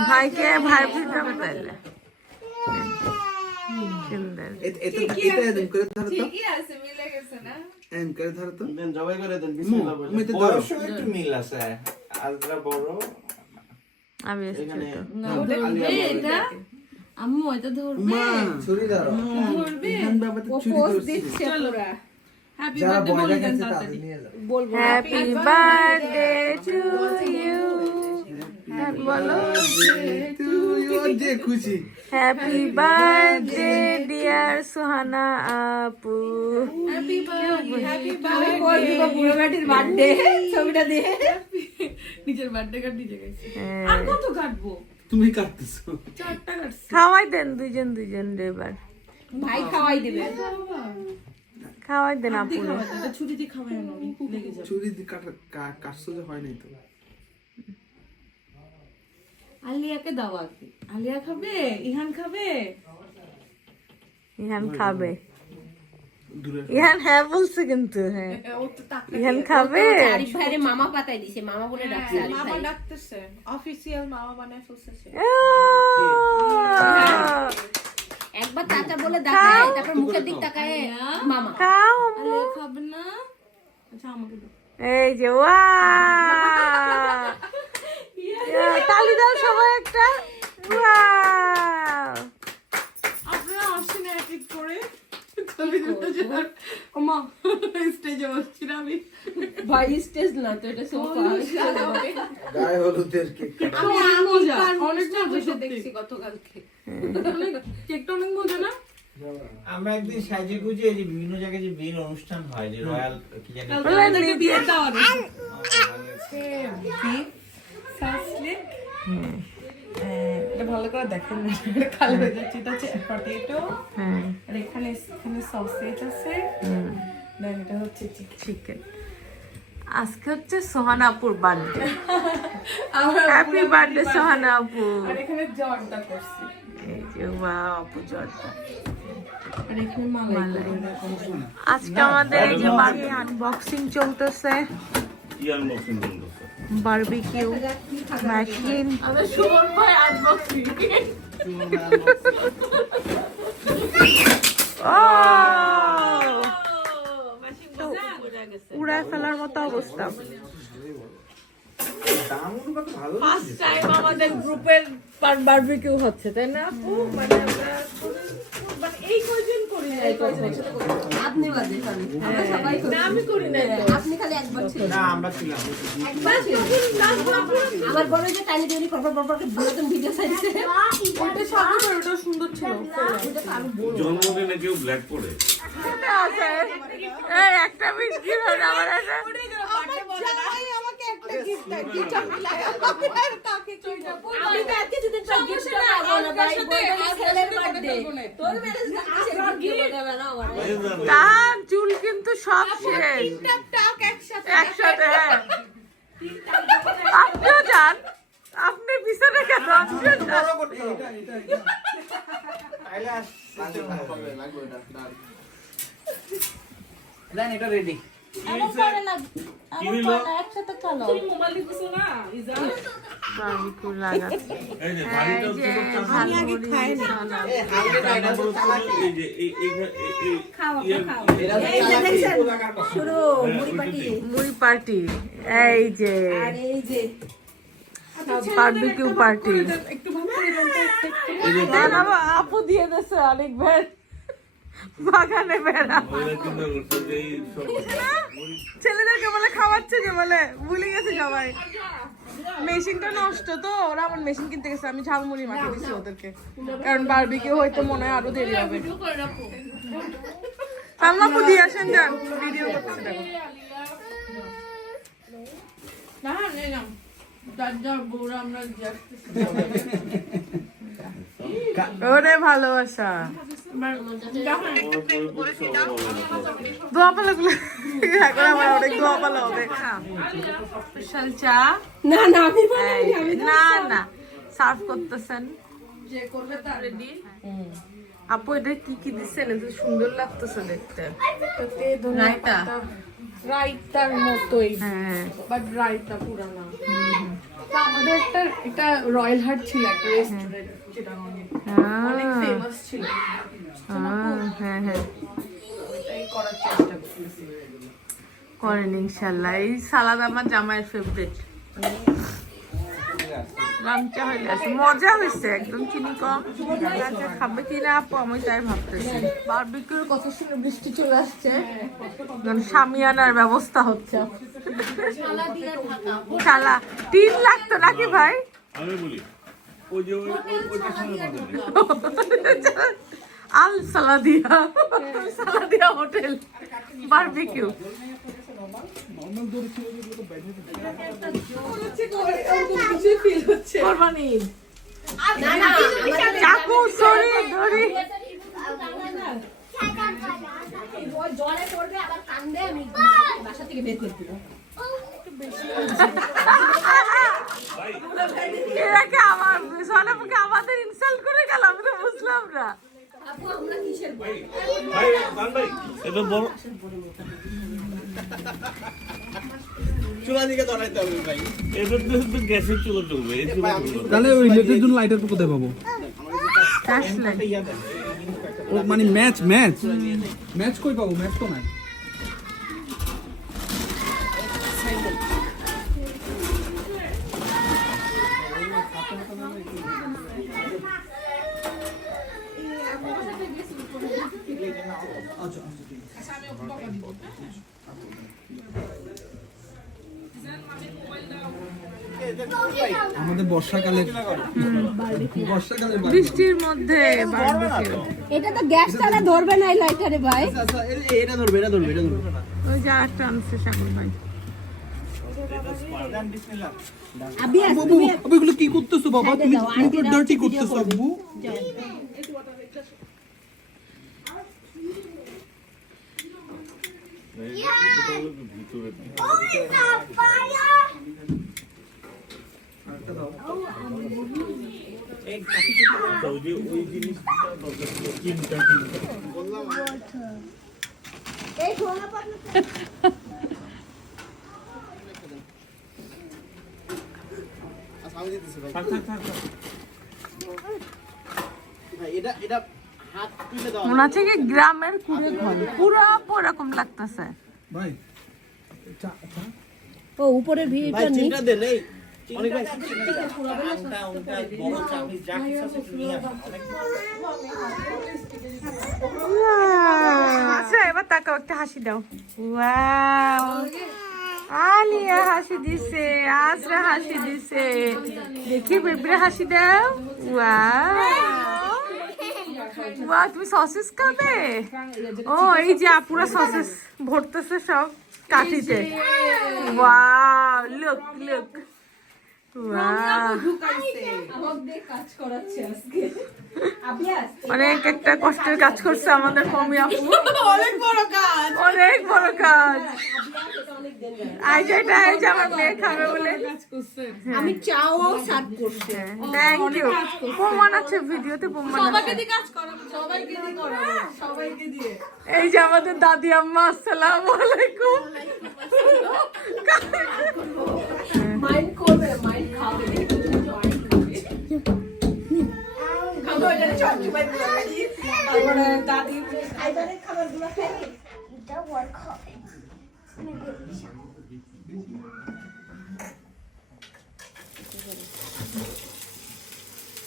ভাইকে ভাই ভিডিও তাইলে আম্মু এটা ধরবে ছুরি ধরো ধরবে ও পোজ দিচ্ছে পুরো হ্যাপি বার্থডে বলে দেন তাড়াতাড়ি বলবো হ্যাপি বার্থডে টু ইউ বলো যে খুশি হ্যাপি বার্থডে ডিয়ার সুহানা আপু হ্যাপি বার্থডে কোন দিব পুরো ব্যাটির বার্থডে ছবিটা দিয়ে নিজের বার্থডে কাট নিজে গেছে আর কত কাটবো তুমি কাটতেছো 4টা কাটছি খাওয়াই দেন দুইজন এবার ভাই খাওয়াই দিবে খাওয়াই দেন আপু এটা ছুরি দিয়ে খাওয়াই না লেগে যাবে ছুরি দিয়ে কাটছো যে হয় নাই তো আলিয়াকে দাও আগে আলিয়া খাবে ইহান খাবে ইহান খাবে দূরে ইহান হ্যাঁ বলছে কিন্তু হ্যাঁ ও তো টাকা ইহান খাবে আরিফ ভাইরে মামা পাতাই দিছে মামা বলে ডাকছে আরিফ মামা ভাই ডাকতেছে অফিশিয়াল মামা বানায় ফেলছে সে একবার চাচা বলে ডাকায় তারপর মুখের দিক তাকায় মামা খাও আলিয়া খাবে না আচ্ছা আমাকে দাও এই যে ওয়া তালি দাও সবাই একটা ওয়াও আপনারা আসছেন এডিট করে ছবি তুলতে যাওয়ার ওমা স্টেজে বসছি না আমি ভাই স্টেজ না তো এটা সোফা গায়ে হলুদের কেক আমি মজা অনেক মজা দেখছি গতকালকে কেকটা অনেক মজা না আমরা একদিন সাজে গুজে এই যে বিভিন্ন জায়গায় যে বিয়ের অনুষ্ঠান হয় যে রয়্যাল কি জানি কালকে বিয়ের দাওয়াত এটা ভালো করে দেখেন কালো হয়ে যাচ্ছে এটা হচ্ছে পটেটো হ্যাঁ আর এখানে সসেজ আছে দেন এটা হচ্ছে চিকেন আজকে হচ্ছে সোহানা আপুর বার্থডে হ্যাপি বার্থডে সোহানা আপু আর এখানে জর্দা করছি এই যে ওয়াও আপু জর্দা আর এখানে মালাই আজকে আমাদের এই যে বার্থডে আনবক্সিং চলতেছে বারবিকিউ মেশিন আমাদের সুমন ভাই আনবক্সিং উড়ায় ফেলার মতো অবস্থা দাম অনুপাত ভালো ফার্স্ট টাইম আমাদের গ্রুপের বারবিকিউ হচ্ছে তাই না আপু মানে আমরা মানে এই কয়জন করি না এই কয়জন একসাথে করি আপনি বাদে আমরা সবাই করি না আমি করি না আপনি খালি একবার ছিলেন না আমরা ছিলাম একবার আমার বড় যে টাইনি টাইনি পরপর বুলেটিন ভিডিও চাইছে ওটা সাদা করে ওটা সুন্দর ছিল জন্মদিনে কেউ ব্ল্যাক পরে আছে এই একটা বিস্কিট হলো আমার একটা আমাকে একটা গিফট দেয় গিফট আমি লাগাবো কাকে চইটা আমি কালকে যদি গিফট পাবো না ভাই বলবো ছেলের বার্থডে তোর ম্যারেজ গিফট দেবে না আমার কান চুল কিন্তু সব শেষ টাক একসাথে একসাথে হ্যাঁ আপনিও যান আপনি পিছনে কেন আপনিও যান তাইলে আসছে লাগবে এটা দেন এটা রেডি এমন করে না এমন করে না একসাথে খালো মোবাইল দিছো না ইজা বারবিকিউ লাগা এই যে বাড়িটাও ছিল আমি আগে খাই না এই হালকা এটা তো চালাকি এই যে এই খাও খাও এই যে দেখছেন শুরু মুড়ি পাটি মুড়ি পার্টি এই যে আর এই যে বারবিকিউ পার্টি একটু ভালো করে দেন তো একটু না না আপু দিয়ে দিয়েছে অনেক বের বাগানে বেড়া চিন্তা করছে যে এই সব ছেলেদেরকে বলে খাওয়াচ্ছে যে বলে ভুলে গেছে সবাই মেশিনটা নষ্ট তো ওরা আমার মেশিন কিনতে গেছে আমি ঝালমুড়ি মাখিয়ে দিচ্ছি ওদেরকে কারণ বারবিকিউ হয়তো মনে হয় আরো দেরি হবে সালমাপু দিয়ে আসেন যান ভিডিও করতেছে দেখো না নে না দাদা বউরা আমরা যাচ্ছি ওরে ভালোবাসা দোয়া পালা গুলো এখন আমার অনেক দোয়া পালা হবে স্পেশাল চা না না আমি না না সার্ভ করতেছেন যে করবে তার রেডি আপু এটা কি কি দিচ্ছেন? এটা সুন্দর লাগতেছে দেখতে। রায়তা রায়তার মতোই, হ্যাঁ বাট রায়তা পুরানা। আমাদের একটা রয়্যাল হার্ট ছিল একটা রেস্টুরেন্ট, যেটা অনেক ফেমাস ছিল। হ্যাঁ হ্যাঁ এই করার চেষ্টা করতেছি। করেন ইনশাল্লাহ। এই সালাদ আমার জামাইয়ের ফেভারিট। লাঞ্চা হইলে আছে, মজা হয়েছে একদম, চিনি কম। আচ্ছা, খাবে কিনা আপু আমি তাই ভাবতেছি। বারবিকিউর কথা শুনে বৃষ্টি চলে আসছে, শামিয়ানার ব্যবস্থা হচ্ছে। শালা 3 লাখ তো নাকি ভাই? আমি বলি ওই যে ওইটা সামনে আল সালাদিয়া হোটেল বারবিকিউ। কোরবানি চাকু সরি দড়ি জলে পড়বে আবার কান্দে, আমি বাসা থেকে বের করে দিব। এরাকে আমার সোনামকে আমাদের ইনসাল্ট করে গেল, আমি তো বুঝলাম না। আপু আমরা কিসের বই? ভাই গান ভাই এটা বড় চুলা দিকে ধরাইতে হবে ভাই। এটা তো গ্যাসের চুলা ঢুকবে, এই চুলা ঢুকবে। তাহলে ওই নেটের জন্য লাইটার কোথায় পাবো? ও মানে ম্যাচ কই পাবো? ম্যাচ তো নাই। আমাদের বর্ষাকালে বৃষ্টির মধ্যে বারবিকিউ। এটা তো গ্যাস ছাড়া ধরবে না এই লাইটারে ভাই। এটা ধরবে ওই যে আরেকটা আনছে শাকুর ভাই। আবি বাবু এগুলো কি করতেছো বাবা? তুমি এগুলো ডার্টি করতেছো আব্বু। ভিতরে ওই যে ওই জিনিসটা দরকার ছিল, চিন্তা এই ছোলা পাতা থাক থাক থাক থাক। মনে হচ্ছে কি গ্রামের কুড়ে ঘর, পুরো এরকম লাগতেছে। ভাই ও উপরে ভিড়টা নেই। চিন্তা দেন এই অনেক ভাই আংটা উনটা বড় চাবি যা কিছু আছে একটু নিয়ে আসুন। আচ্ছা এবার তাকাও, একটা হাসি দাও। ওয়াও, আলিয়া হাসি দিছে, আজরা হাসি দিছে, দেখি বেবরে হাসি দাও। ওয়াও ওয়াও, তুমি সসেস খাবে? ও এই যে পুরো সসেস ভরতেছে সব কাঠিতে। ওয়াও লুক লুক, ওয়াও অনেক একটা কষ্টের কাজ করছে আমাদের কমি আপু, অনেক বড় কাজ। অনেক বড় কাজ। এই যে এটা এই যে আমার মেয়ে খাবে বলে আমি চাও সার্ভ করছি। Thank you. প্রমাণ আছে ভিডিওতে, প্রমাণ আছে। কাজ করো, সবাইকে দিয়ে করো, সবাইকে দিয়ে। এই যে আমাদের দাদি আম্মা, আসসালামু আলাইকুম। মাইন্ড করবে, মাইন্ড খাবে। খাবো এটা সবজি পাই পুরো রেডি। তারপরে দাদি খাইবারের খাবারগুলো খাই।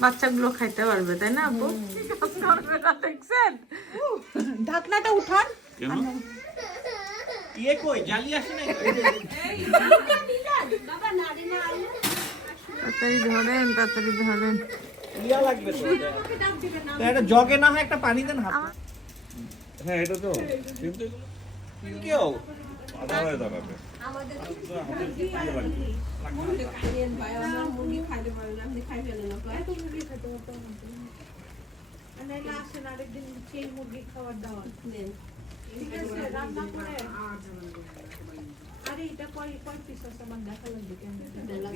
বাচ্চাগুলো খাইতে পারবে তাই না আপু? দেখছেন ঢাকনাটা উঠান। কেন ইয়ে কই জালি আসে না? বাবা নাড়ি না আইলে তাড়াতাড়ি ধরেন, তাড়াতাড়ি ধরেন। ইয়া লাগবে তো তো একটা জগে না হয় একটা পানি দেন হাত। হ্যাঁ এটা তো কিন্তু কেউ আধা হয়ে দাঁড়াবে। আমাদের ইয়ে লাগবে। মুরগি খাইয়েন ভাই, আমরা মুরগি খাইতে পারি না, আপনি খাই ফেলেন না প্রায় তো মুরগি খেতে হতো নাইলে আসেন আরেকদিন সেই মুরগি খাওয়ার দাওয়াত নেন। ঠিক আছে, রান্না করে। আরে এটা কয় পিস আছে আমার দেখা লাগবে ক্যামেরাটা।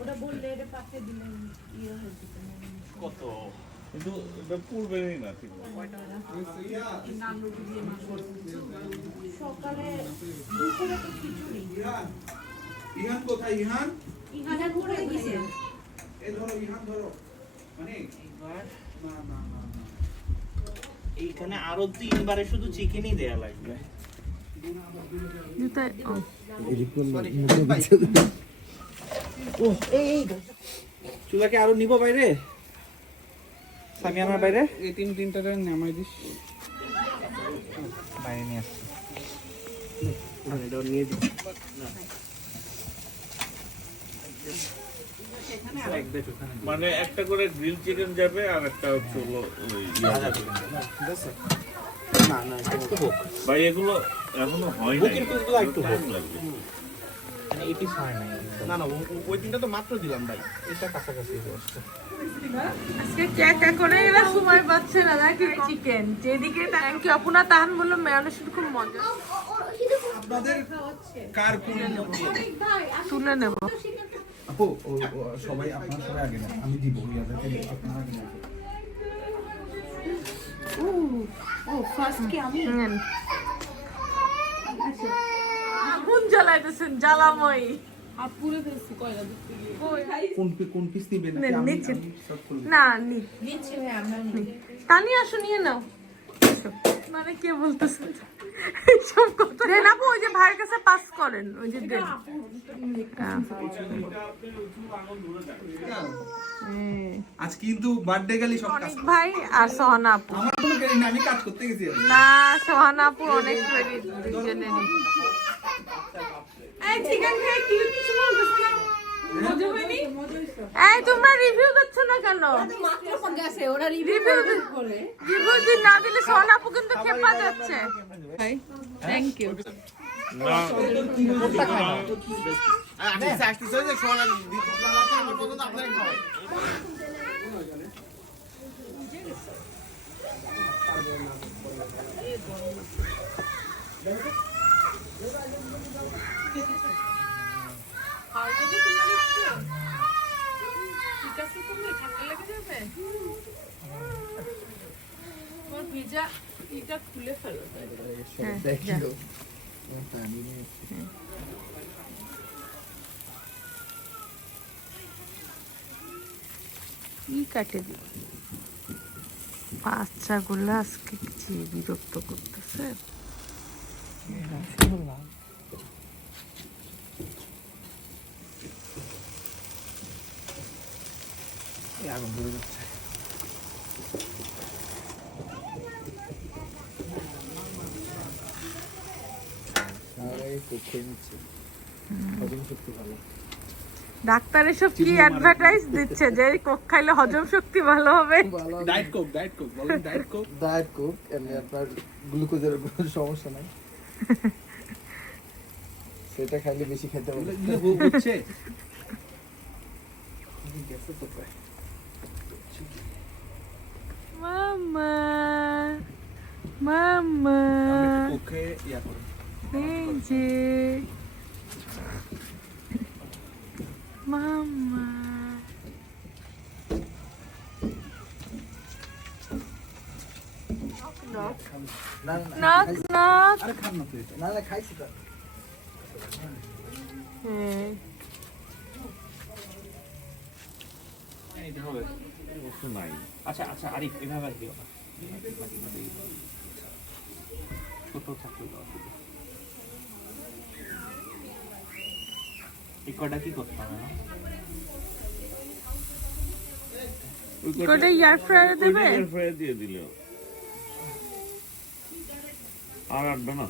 ওটা বললে এটা পাঠিয়ে দিলেন ইয়ে হয়ে যেত। কত কিন্তু এটা পূর্বেরই না ঠিক ইহান কোথায় ইহান ইহানের করে দিছে এই ধরো ইহান ধরো মানে না না না না এইখানে আরো 3 বারে শুধু চিকেনই দেয়া লাগবে জুতা ও চুলাকে আরো নিব বাইরে সামিয়ানার বাইরে এই তিনটা নামাই দিস বাইরে নিয়ে আসছি এটা নিয়ে দিই মানে একটা করে গ্রিল চিকেন যাবে আর একটা হচ্ছে হলো ওই ঠিক আছে না না একটু হোক ভাই এগুলো এখনো হয় না কিন্তু একটু হোক লাগবে মানে এটি হয় না না না ওই তিনটা তো মাত্র দিলাম ভাই এটা কাছাকাছি আসছে আজকে কে করে এরা সময় পাচ্ছে না নাকি চিকেন যেদিকে থ্যাংক ইউ আপুনা তাহান বললো মেয়নিজ খুব মজা আপনাদের কার কোন তুলে নেব আপু সবাই আপনার সবাই আগে না আমি দিব ইয়াদেরকে আপনারা আগে না ও ফার্স্ট কি আমি নেন। আগুন জ্বালাইতেছেন জ্বালাময় কোন পিস দিবে না নেন, আমি নিচ্ছি। সব খুলব না নি নিচ্ছে ভাই আমরা নিচ্ছি তানি আসো নিয়ে নাও এসো। মানে কে বলতেছেন এইসব কথা দেন আপু ওই যে ভাইয়ের কাছে পাস করেন ওই যে দেন হ্যাঁ। আজ কিন্তু বার্থডে গেলি সব কাজ অনেক ভাই আর সোহানা আপু আমার কোনো ক্রেডিট না আমি কাজ করতে গেছি না সোহানা আপু অনেক ক্রেডিট দুজনেরই এই চিকেন খেয়ে কি কিছু বলতেছ না মজা হয়নি এই তোমরা রিভিউ দিচ্ছ না কেন মাত্র কোন গেছে ওরা রিভিউ রিভিউ করে রিভিউ দিন না দিলে সোহানা আপু কিন্তু খেপা যাচ্ছে ভাই থ্যাংক ইউ না ভিজা এটা খুলে ফেলো দেখিও ই কাটে দিই বাচ্চাগুলো আজকে যে বিরক্ত করতেছে আগুন ধরে যাচ্ছে ডাক্তার এসব কি অ্যাডভার্টাইজ দিচ্ছে যে কোক খাইলে হজম শক্তি ভালো হবে ডায়েট কোক বলেন ডায়েট কোক এমনি আপনার গ্লুকোজের কোনো সমস্যা নাই সেটা খাইলে বেশি খেতে হবে হচ্ছে মামা মামা কোকে ইয়া করে এই যে মামা নাক নাক আরে খান না তুই না খাইছি তো হ্যাঁ এইটা হবে কিছু নাই আচ্ছা আচ্ছা আরিফ এভাবে আর দিও না ছোট থাকলে এই কটা কি করতে হবে না কোটা এয়ার ফ্রায়ারে দেবে এয়ার ফ্রায়ার দিয়ে দিলেও আর আটবে না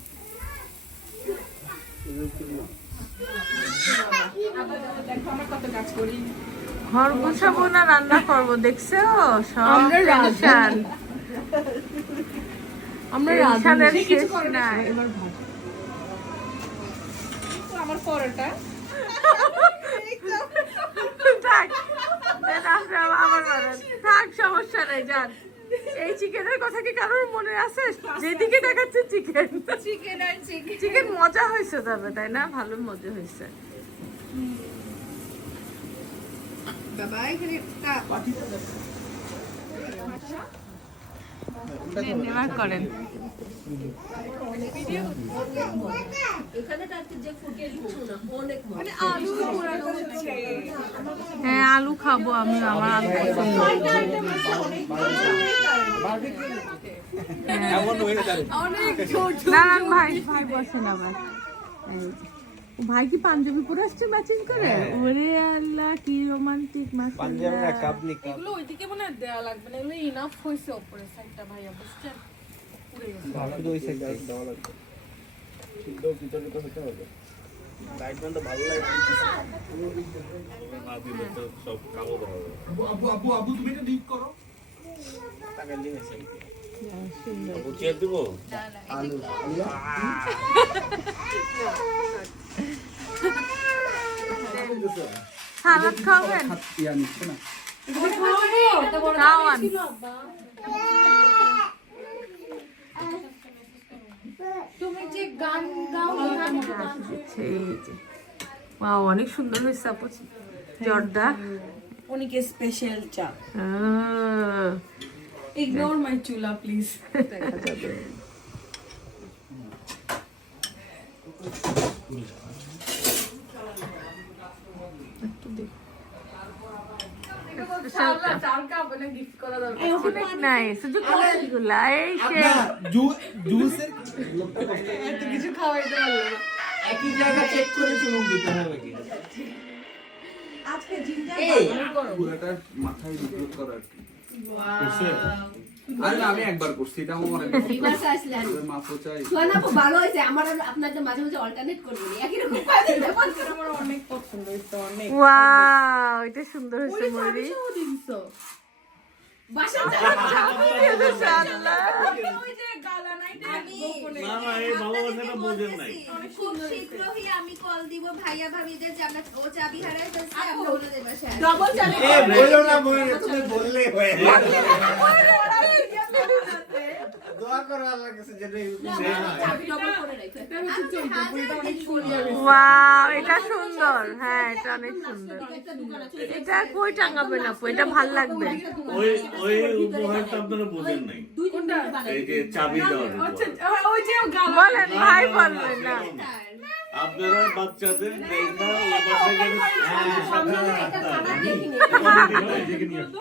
ঘর গোছাবো না রান্না করবো দেখছো সব আমরা টেনশন আমরা টেনশনের রাধুনি কিছু শেষ করে না নাই এবার ভাত আমার পরোটা থাক দেন আপনি আবার বলেন থাক সমস্যা নেই যান এই চিকেনের কথা কি কারোর মনে আছে যেদিকে দেখাচ্ছে চিকেন চিকেন আর চিকেন চিকেন মজা হয়েছে তবে তাই না ভালো মজা হয়েছে বাবা এখানে একটা এবার করেন। এখানে তাতে যে ফুটিয়ে দিচ্ছ না অনেক মজা। হ্যাঁ আলু খাবো আমি, আমার আলু পছন্দ। না ভাই ভাই বসেন আবার। ভাই কি পাঞ্জাবি পরে আসছে ম্যাচিং করে? ওরে আল্লাহ কি রোমান্টিক মাশাআল্লাহ। এগুলো ওইদিকে মনে হয় দেওয়া লাগবে না, এগুলো ইনাফ হয়েছে ওপরে সাইডটা ভাইয়া, বুঝছেন? না দিলে তো সব কালো হবে। চেয়ার দিব? সালাদ খাবেন? খাওয়ান। তুমি যে গান গাও ওয়াও অনেক সুন্দর হয়েছে আপু জর্দা। অনেক স্পেশাল চা। ইগনোর মাই চুলা প্লিজ। অনেক নাইস শুধু কফিগুলা এই সেই জুসের এত কিছু খাওয়াইতে পারলো না। একই জায়গা চেক করে চুমুক দিতে হবে কি আজকে জিঞ্জার পুরোটা মাথায় রিপ্লেস করা আর কি। করছে? আরে আমি একবার করছি, এটা আমার অনেক রিভার্স আসলেন। মাফও চাই। সোনা আপু ভালো হয়েছে, আমার আর আপনাদের মাঝে মাঝে অল্টারনেট করবেন একই রকম কাজে ব্যাপার। আমার অনেক পছন্দ হয়েছে, অনেক। ওয়াও এটা সুন্দর হয়েছে ময়ূরী। বাসা ওই যে গালা নাইটে গোপনে না না এই ভালোবাসাটা বোঝেন নাই। খুব শীঘ্রই আমি কল দিব ভাইয়া ভাবিদের যে আমরা ও চাবি হারাই ফেলছি, আমরা ওনাদের বাসায় আসবো। ডবল চাবি এ বলো না বলো, তুমি বললেই হয়ে দোয়া করো আল্লাহর কাছে যেন চাবি ডবল করে রাখো। ওয়াও এটা সুন্দর। হ্যাঁ এটা অনেক সুন্দর। একটা দোকান আছে এটা কই টাঙাবেন আপু? এটা ভাল লাগবে। ওই ওই উপহারটা আপনারা বোঝেন নাই। দুই তিনটা বানাই। এই যে চাবি দেওয়ার আচ্ছা উপহার। ওই যে গালা বলেন ভাই বলবেন না। আপনারা বাচ্চাদের দেখা ও বাসায় গেলে এটা খানা দেখিনি।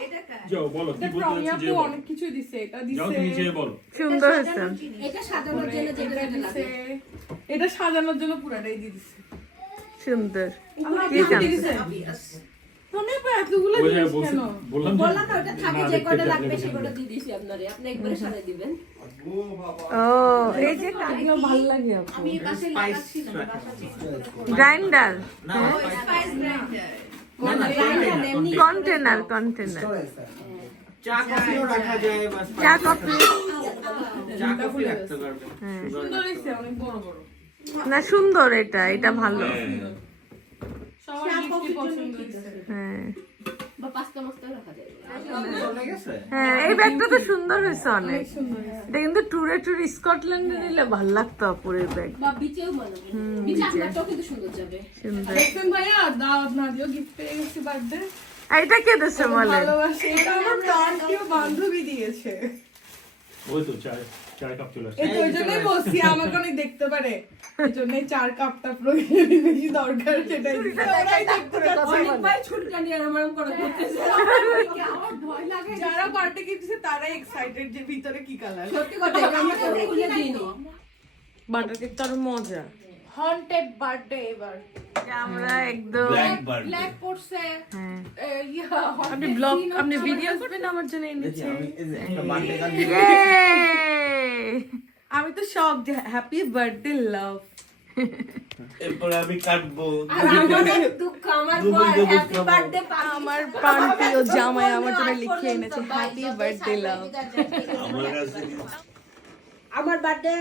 এটা কার? যাও বলো কি বলতে প্রমি যাচ্ছি আপু যে বলো। অনেক কিছু দিছে, এটা যাও তুমি দিছে, যেয়ে বলো। সুন্দর হয়েছে। এটা সাজানোর জন্য যেটা এটা যেটা দিছে, লাগে। এটা সাজানোর জন্য পুরাটাই দিয়ে দিছে। সুন্দর। আমার কি আপু জানো? দিছে। তুমি আপু এতগুলো ওই যে জিনিস বলছি- কেন? বললাম যে বললাম না ওটা থাকে যে কটা লাগবে সে কটা দিয়ে দিয়েছি আপনারে, আপনি একবারে সাজাই দিবেন। ও এই যে এগুলো ভালো লাগে আপু। আমি বাসায় লাগাচ্ছিলাম, বাসা চেঞ্জ করে। গ্রাইন্ডার, না স্পাইস গ্রাইন্ডার। কন্টেনার কন্টেনার চা কফিও রাখা যায় বাস চা কফি। চা কফি রাখতে পারবে হ্যাঁ সুন্দর হয়েছে, অনেক বড় বড়। না সুন্দর, এটা এটা ভালো। হ্যাঁ। সবার গিফটই পছন্দ হয়েছে। হ্যাঁ বা পাঁচটা মাস্তা রাখা যায়। চলে গেছে হ্যাঁ এই ব্যাগটা তো সুন্দর হয়েছে অনেক। সুন্দর হয়েছে। এটা কিন্তু ট্যুরে স্কটল্যান্ডে নিলে ভালো লাগতো আপুরের ব্যাগ। বা বিচেও মানাবে। বিচে আপনারটাও কিন্তু সুন্দর যাবে। সুন্দর। দেখছেন ভাইয়া, দাওয়াত না দিও, গিফট পেয়ে গেছি বার্থডে। এটা কে দিচ্ছে বলেন? ভালোবাসি। এটা আমার প্রাণপ্রিয় বান্ধবী দিয়েছে। ওই তো চার কাপ চলে আসছে। এই তো ওই জন্যই বলছি, আমাকে অনেক দেখতে পারে। এই জন্যই 4 কাপটা প্রয়োজনই বেশি দরকার, সেটাই দিছে। ওরাই দেখতে পাচ্ছে। অনেক ভাই ছুটিটা নিয়ে আমার করে করতেছে। আমার ভয় লাগে। যারা বার্থডে গিফট দিছে তারাই এক্সাইটেড যে ভিতরে কি কালার। সত্যি কথা, আমরা তো খুলে দিইনি। বাটার কেক তো আরো মজা। হন্টেড বার্থডে এবার। আমরা একদম ব্ল্যাক বার্ড। ব্ল্যাক পড়ছে। হ্যাঁ। আপনি ব্লগ, আপনি ভিডিও করবেন আমার জন্য এনেছে। আমি এই যে একটা বার্থডে গান Yay! আমি তো শক যে হ্যাপি বার্থডে লাভ। এরপরে আমি কাটবো। আর আমার দুঃখ আমার পর হ্যাপি বার্থডে আমার প্রাণপ্রিয় জামাই আমার জন্য লিখে এনেছে হ্যাপি বার্থডে লাভ। আমার কাছে আমার বার্থডে